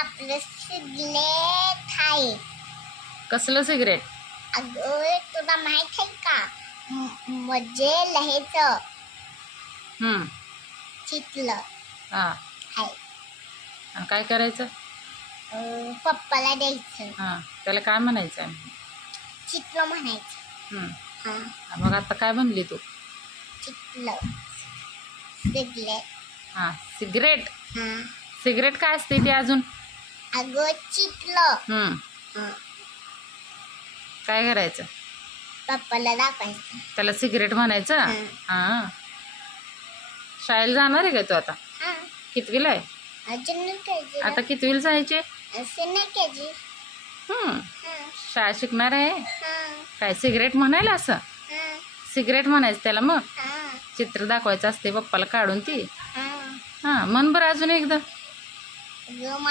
आपलं सिगरेट आहे. कसलं सिगरेट? अगं तुला माहित आहे का? म्हणजे लहायचं चितलं हा. आहे. आणि काय करायचं? पप्पाला द्यायचं. हां, त्याला काय म्हणायचं आहे? चितलं म्हणायचं. हा, मग आता काय म्हणली तू? चितलं सिगरेट. हां, सिगरेट. हा, सिगरेट काय असते ते अजून? अगं चितलं. हा, काय करायचं? पप्पाला दाखवायचं. त्याला सिगरेट म्हणायचं? हां. शाळेला जाणार आहे का तू आता? हा, कितवीला आहे? अजून नाही पाहिजे. आता कितवीला जायचे? असं नाही पाहिजे. शाळा शिकणार आहे? हा, काय सिगरेट म्हणायला असं? हा, सिगरेट म्हणायचं त्याला मग? हा, चित्र दाखवायचं असते पप्पाला काढून ती. हा. हां, म्हण बरं अजून एकदा. अगं